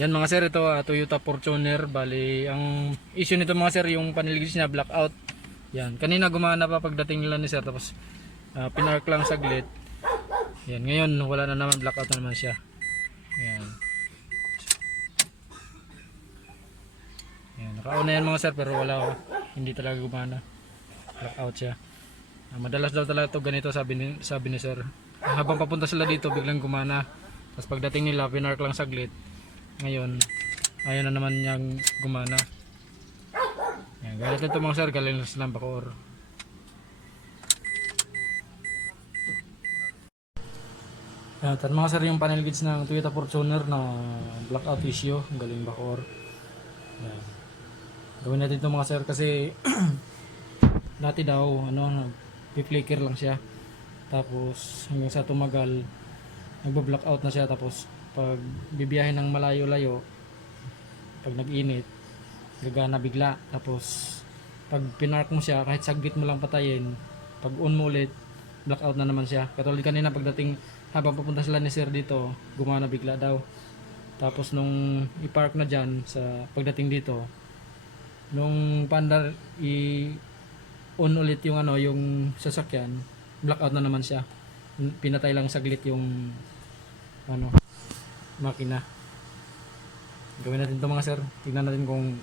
Yan mga sir, ito Toyota Fortuner. Bali, ang issue nito mga sir, yung panel gauge niya blackout. Yan, kanina gumana pa pagdating nila ni sir, tapos pinark lang saglit. Yan, ngayon wala na naman, blackout na naman siya. Yan. Yan, naka-on na yan mga sir, pero wala, hindi talaga gumana. Blackout siya. Madalas daw talaga ito ganito, sabi ni sir. Habang papunta sila dito, biglang gumana. Tapos pagdating nila, pinark lang saglit. Ngayon, ayaw na naman niyang gumana. Yan, galit nito mga sir, galing na silang Bacoor. Yan, tan mga sir, yung panel gauge ng Toyota Fortuner na blackout issue, galing Bacoor. Yan. Gawin natin ito mga sir kasi dati daw, nag-flicker lang siya. Tapos hanggang sa tumagal, nagba-blackout na siya. Tapos pag bibiyahin ng malayo-layo, pag nag-init, gagana bigla. Tapos pag pinark mo siya, kahit saglit mo lang patayin, pag on mo ulit, blackout na naman siya. Katulad kanina pagdating, habang papunta sila ni sir dito, gumana bigla daw. Tapos nung i-park na dyan, sa pagdating dito, nung pandar i-on ulit yung yung sasakyan, blackout na naman siya. Pinatay lang saglit yung makina. Gawin natin ito mga sir. Tingnan natin kung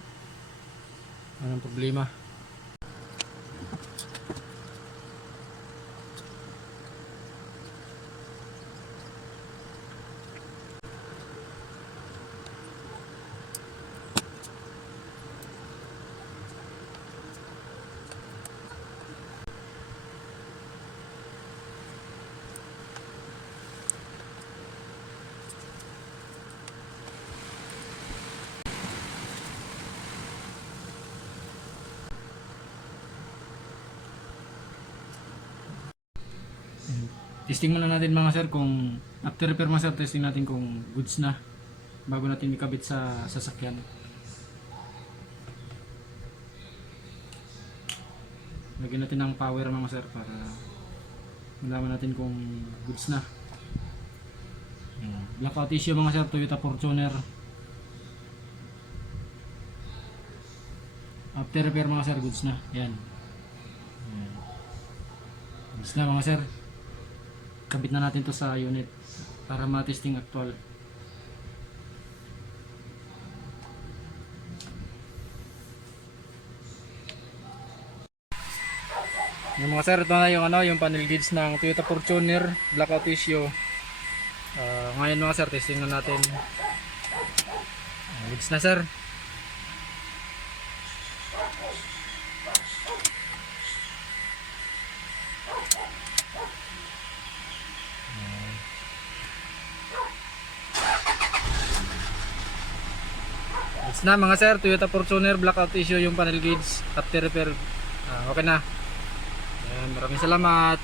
anong problema. Testing muna natin mga sir kung after repair mga sir, testing natin kung goods na bago natin ikabit sa sasakyan. Lagyan natin ng power mga sir para malaman natin kung goods na. Blackout issue mga sir, Toyota Fortuner. After repair mga sir, goods na. Yan. Goods na mga sir. Kabit na natin to sa unit para ma-testing actual. Yung mga sir, ito na yung panel gauge ng Toyota Fortuner blackout issue. Ngayon mga sir, testing na natin. Goods na sir. Goods na mga sir, Toyota Fortuner blackout issue yung panel gauge after repair. Okay na. Maraming salamat.